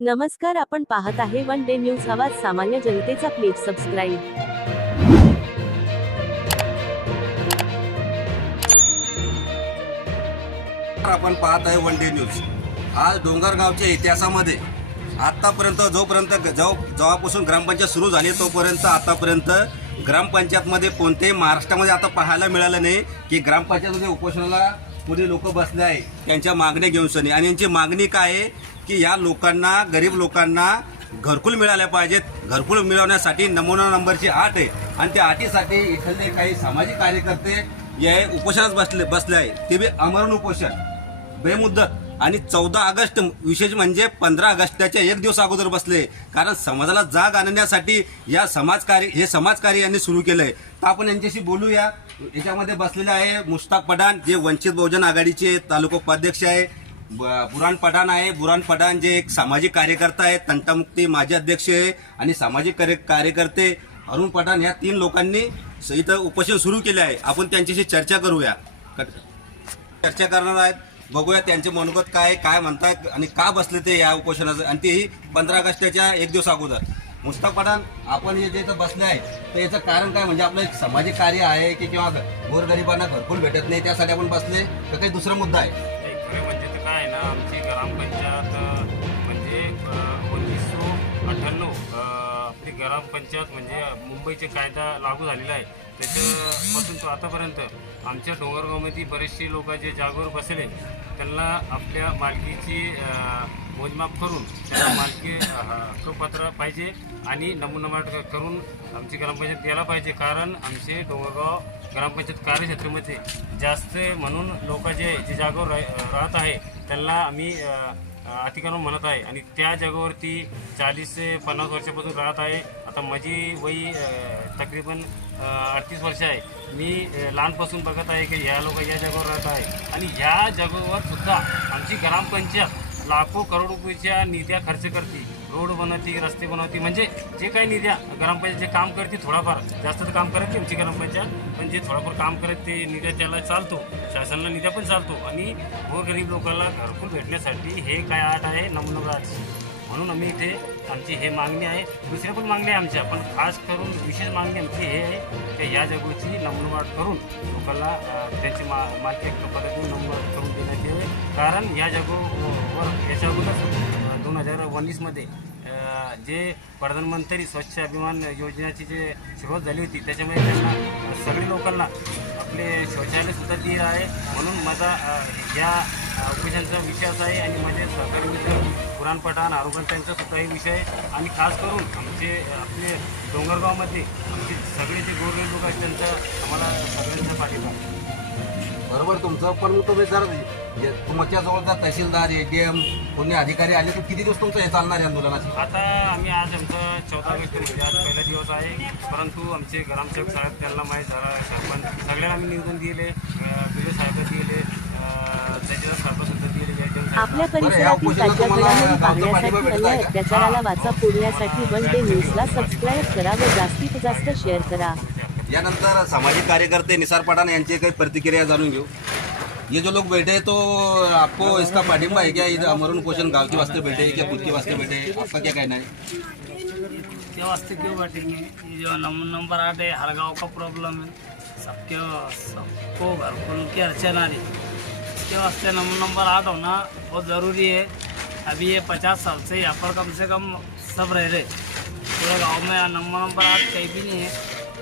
नमस्कार आपण पाहत आहे वन डे न्यूज आवाज सामान्य जनतेचा प्लीज सबस्क्राईब आपण पाहत आहे वन डे न्यूज आज डोंगरगावच्या इतिहासामध्ये आतापर्यंत जोपर्यंत ग- जेव्हापासून ग्रामपंचायत सुरू झाली तोपर्यंत आतापर्यंत ग्रामपंचायतमध्ये कोणतेही महाराष्ट्रामध्ये आता पाहायला मिळालं नाही की ग्रामपंचायतमध्ये उपोषणाला कोणी लोक बसले आहे. त्यांच्या मागण्या घेऊन सनी. आणि यांची मागणी काय आहे? की या लोकांना गरीब लोकांना घरकुल मिळाल्या पाहिजेत. घरकुल मिळवण्यासाठी नमुना नंबरची आठ आहे. आणि त्या आठीसाठी इथले काही सामाजिक कार्यकर्ते या उपोषणात बसले बसले आहे. ते बी अमरण उपोषण. बेमुद्दत. आणि चौदा ऑगस्ट विशेष म्हणजे पंधरा ऑगस्टच्या एक दिवस अगोदर बसले. कारण समाजाला जाग आणण्यासाठी या समाजकार्य हे समाजकार्य यांनी सुरू केलंय. तर आपण यांच्याशी बोलूया. याच्यामध्ये बसलेले आहे मुश्ताक पठाण जे वंचित बहुजन आघाडीचे तालुका उपाध्यक्ष आहे. ब- बुरान पठाण आहे. बुरान पठाण जे एक सामाजिक कार्यकर्ता आहे तंटामुक्ती माजी अध्यक्ष आहे आणि सामाजिक कार्य कार्यकर्ते अरुण पठाण या तीन लोकांनी स- इथं उपोषण सुरू केले आहे. आपण त्यांच्याशी चर्चा करूया. चर्चा करणार आहेत. बघूया त्यांचे मनोगत काय काय म्हणतात आणि का बसले ते या उपोषणाचं. आणि तेही पंधरा ऑगस्टच्या एक दिवस अगोदर. मुस्ताक पठाण आपण हे जे इथं बसले आहे तर याचं कारण काय? म्हणजे आपलं एक सामाजिक कार्य आहे की किंवा गोरगरिबांना घरकुल भेटत नाही त्यासाठी आपण बसले तर काही दुसरा मुद्दा आहे. खरं म्हणजे तर काय आहे ना आमची ग्रामपंचायत म्हणजे एकोणीसशे अठ्ठ्याण्णव आपली ग्रामपंचायत म्हणजे मुंबईचे कायदा लागू झालेला आहे. त्याचं परंतु आतापर्यंत आमच्या डोंगरगावमध्ये बरेचसे लोक जे जागेवर बसले त्यांना आपल्या मालकीची मोजमाप करून त्यांना मालकी हक्कपत्र पाहिजे आणि नमुनामाट करून आमची ग्रामपंचायत द्यायला पाहिजे. कारण आमचे डोंगरगाव ग्रामपंचायत कार्यक्षेत्रामध्ये जास्त म्हणून लोक जे जे जागेवर राह- राहत आहे त्यांना आम्ही अतिक्रमण म्हणत आहे. आणि त्या जागेवरती चाळीस ते पन्नास वर्षापासून राहत आहे. आता माझी वय तकरीबन अडतीस वर्ष आहे. मी लहानपासून बघत आहे की ह्या लोक या जागेवर राहत आहे. आणि ह्या जागेवर सुद्धा आमची ग्रामपंचायत लाखो करोड रुपयेच्या निध्या खर्च करते. रोड बनवते रस्ते बनवते. म्हणजे जे काही निध्या ग्रामपंचायत जे काम करते थोडाफार जास्त तर काम करत नाही आमची ग्रामपंचायत. पण जे थोडाफार काम करत ते निध्या त्याला चालतो. शासनाला निध्या पण चालतो. आणि गोरगरीब लोकांना घरकुल भेटण्यासाठी हे काय आठ आहे नमुना म्हणून आम्ही इथे आमची हे मागणी आहे. दुसऱ्या पण मागणी आहे आमच्या पण खास करून विशेष मागणी आमची हे आहे की या जागोची नमुनावाट करून लोकांना त्यांची मा मालकी हक्क पद्धतीने नमुनावाट करून देण्यात यावे. कारण या जागोवर याच्या अगोदर दोन हजार वीसमध्ये जे प्रधानमंत्री स्वच्छ अभिमान योजनेची जे सुरुवात झाली होती त्याच्यामुळे त्यांना सगळी लोकांना आपले शौचालयसुद्धा दिलं आहे. म्हणून माझा या ऑपरेशनचा विषय असा आहे आणि माझे सहकारी मित्र पुराण पठाण आरोग्य त्यांचा सुद्धा हे विषय आहे. आणि खास करून आमचे आपले डोंगरगावमध्ये आमचे सगळे जे गोरगरीब लोक आहेत त्यांचा आम्हाला सगळ्यांचा पाठिंबा बरोबर तुमचं पण तुम्ही जर जे तुमच्या जवळचा तहसीलदार एडीएम कोणी अधिकारी आले तर किती दिवस तुमचं हे चालणार आहे आंदोलनाचे? आता आम्ही आज आमचं चौदा ऑगस्ट म्हणजे आज पहिला दिवस आहे. परंतु आमचे ग्रामसेवक साहेब त्यांना माहीत झाला सरपंच सगळ्यांना आम्ही निवेदन दिले बिले साहेब दिले त्याच्या साहेब सुद्धा दिले जयदेव साहेब आपल्या परिसरातील ताज्या घडामोडी पाहण्यासाठी पाठिंबा भेटलाय अन्य का? अत्याचाराला वाचा फोडण्यासाठी वन डे न्यूजला सबस्क्राईब करा व जास्तीत जास्त शेअर करा. यानंतर सामाजिक कार्यकर्ते निसार पठाण यांची काही प्रतिक्रिया जाणून घेऊ. ये जो लोग बैठे तो आपको इसका पाठिंबा है क्या? इधर अमरून पोषण गांव के वास्ते बैठे हैं, क्या खुद के वास्ते बैठे हैं? आपका क्या कहना है? के वास्ते क्यों बैठेंगे? ये जो नंबर नंबर आठ है हर गांव का प्रॉब्लम है। सबके सबको घर की अड़चन आ रही इसके वास्ते नंबर नंबर आठ होना बहुत ज़रूरी है। अभी ये पचास साल से यहाँ पर कम से कम सब रह रहे। पूरे गाँव में नंबर नंबर आठ कहीं भी नहीं है।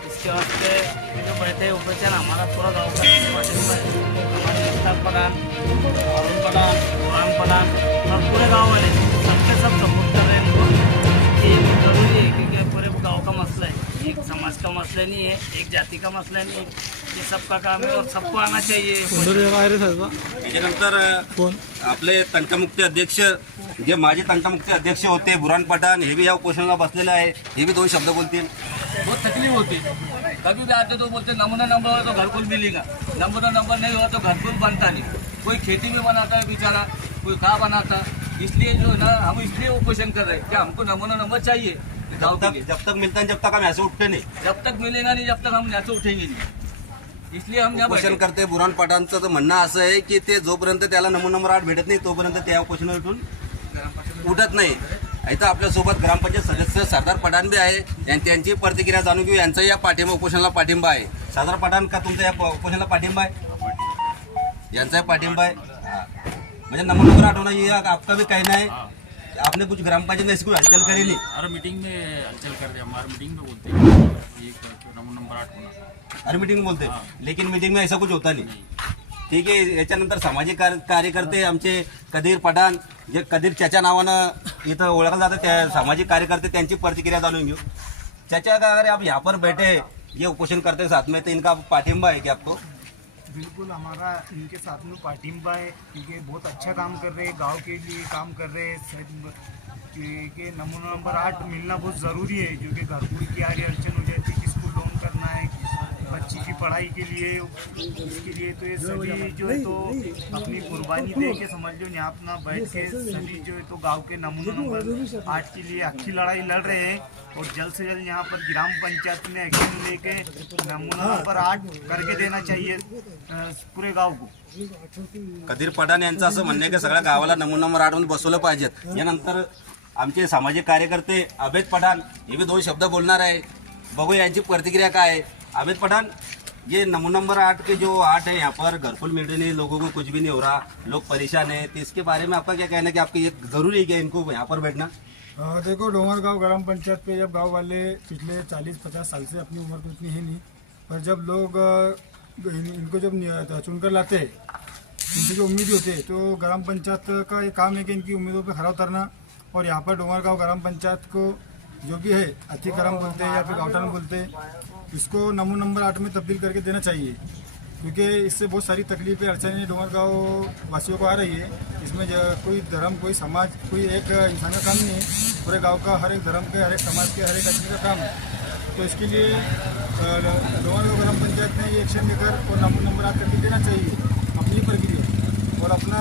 इसके वास्ते जो बैठे उपचार हमारा पूरा गाँव का हमारे मुख्तार पठान अरुण पठान कुरान पठान और पूरे गाँव वाले, सबके सब सपोर्ट कर रहे हैं। इनको ये ज़रूरी है क्योंकि पूरे गाँव का मसला है। एक समाज का मसला नहीं है, एक जाति का मसला नहीं है। ये सबका काम है और सबको आना चाहिए। त्याच्यानंतर आपले तंटमुक्ती अध्यक्ष जे माजी तंटमुक्ती अध्यक्ष होते बुरान पठाण हे बी या उपोषणाला बसलेले आहे. हे बी दोन शब्द बोलतील. बहुत तकलीफ होती. कभी भी आते तो बोलते नमूना नंबर हो तो घरकुल मिलेगा नमूना नंबर नहीं हुआ तो घरकुल बनता नहीं. कोई खेती में बनाता है बेचारा कोई कहा बनाता. इसलिए जो है ना हम इसलिए वो क्वेश्चन कर रहे हैं क्या हमको नमूना नंबर चाहिए. जब के तक। जब तक मिलता है जब तक हम ऐसे उठते नहीं। जब तक मिलेगा नहीं जब तक हम यहाँ से उठेंगे नहीं। इसलिए हम उपोषण करते बुरान पठाणचं तर म्हणणं असं आहे की ते जोपर्यंत त्याला नमूना नंबर आठ भेटत नाही तोपर्यंत त्या उपोषणातून उठत नाही. इथं आपल्यासोबत ग्रामपंचायत सदस्य सरदार पठाण बी आहे. आणि त्यांची प्रतिक्रिया जाणून घेऊ. यांचा या पाठिंबा उपोषणाला पाठिंबा आहे. सरदार पठाण का तुमचा या उपोषणाला पाठिंबा आहे? यांचा पाठिंबा आहे. म्हणजे नंबर नंबर आठवना ये आपका भी कहना है आपने कुछ ग्राम पंचायत इसको हलचल करी नहीं। हर मीटिंग में हलचल कर रहे हमारे मीटिंग में बोलते हैं। ये नंबर नंबर आठ होना। हर मीटिंग में बोलते हैं. लेकिन मीटिंग में ऐसा कुछ होता नाही। ठीक आहे याच्यानंतर सामाजिक कार्य- कार्यकर्ते आमचे कदीर पठाण जे कदीर चाच्या नावानं इथं ओळखलं जातं त्या सामाजिक कार्यकर्ते त्यांची प्रतिक्रिया जाणून घेऊ. चाचा का अगर आप यहाँ पर बैठे ये उपोषण करते साथ में तो इनका पाठिंबा है कि आपको? बिल्कुल हमारा इनके साथ में पाटिम्बा है क्योंकि बहुत अच्छा काम कर रहे हैं, गाँव के लिए काम कर रहे हैं। क्योंकि नमूना नंबर आठ मिलना बहुत ज़रूरी है, क्योंकि घर पूरी की आ रही अड़चन हो जाती है, किसको लोन करना है बच्ची की पढ़ाई के लिए उसके लिए तो ये सभी जो है तो अपनी कुर्बानी दे के समझ लो यहाँ अपना बैठ के सभी जो है तो गांव के नमूनों नंबर आठ के लिए अच्छी लड़ाई लड़ रहे हैं और जल्द से जल्द यहाँ पर ग्राम पंचायत में एक्शन लेके नमूना नंबर आठ करके देना चाहिए पुरे पूरे को। कदीर पठाण यांचं असं म्हणणं आहे की सगळ्या गावाला नमुना नंबर आठवून बसवलं पाहिजेत. यानंतर आमचे सामाजिक कार्यकर्ते अभेद पठाण हे भी दोन शब्द बोलणार आहे. बघू यांची प्रतिक्रिया काय आहे. अभेद पठान ये नमूना नंबर आठ के जो आठ है यहाँ पर घर फुल मिल रहे नहीं लोगों को कुछ भी नहीं हो रहा लोग परेशान है तो इसके बारे में आपका क्या कहना है कि आपकी ये ज़रूरी है कि इनको यहाँ पर बैठना? अ, देखो डोंगरगांव ग्राम पंचायत पे जब गाँव वाले पिछले 40-50 साल से अपनी उम्र तो इतनी है नहीं पर जब लोग इन, इनको जब चुनकर लाते इनकी जो उम्मीद होते हैं तो ग्राम पंचायत का ये काम है कि इनकी उम्मीदों पर खरा उतरना और यहाँ पर डोंगरगांव ग्राम पंचायत को जो भी है अति अतिक्रम बोलते हैं या फिर गावटान बोलते हैं इसको नमो नंबर आठ में तब्दील करके देना चाहिए। क्योंकि इससे बहुत सारी तकलीफें, अड़चनें डोंगरगांव वासियों को आ रही है। इसमें कोई धर्म, कोई समाज, कोई एक इंसान का काम नहीं है। पूरे गाँव का हर एक धर्म के, हर एक समाज के, हर एक आदमी का काम है। तो इसके लिए डोंगरगांव ग्राम पंचायत ने ये एक्शन लेकर और नंबर नंबर आठ करके देना चाहिए अपनी प्रक्रिया। और अपना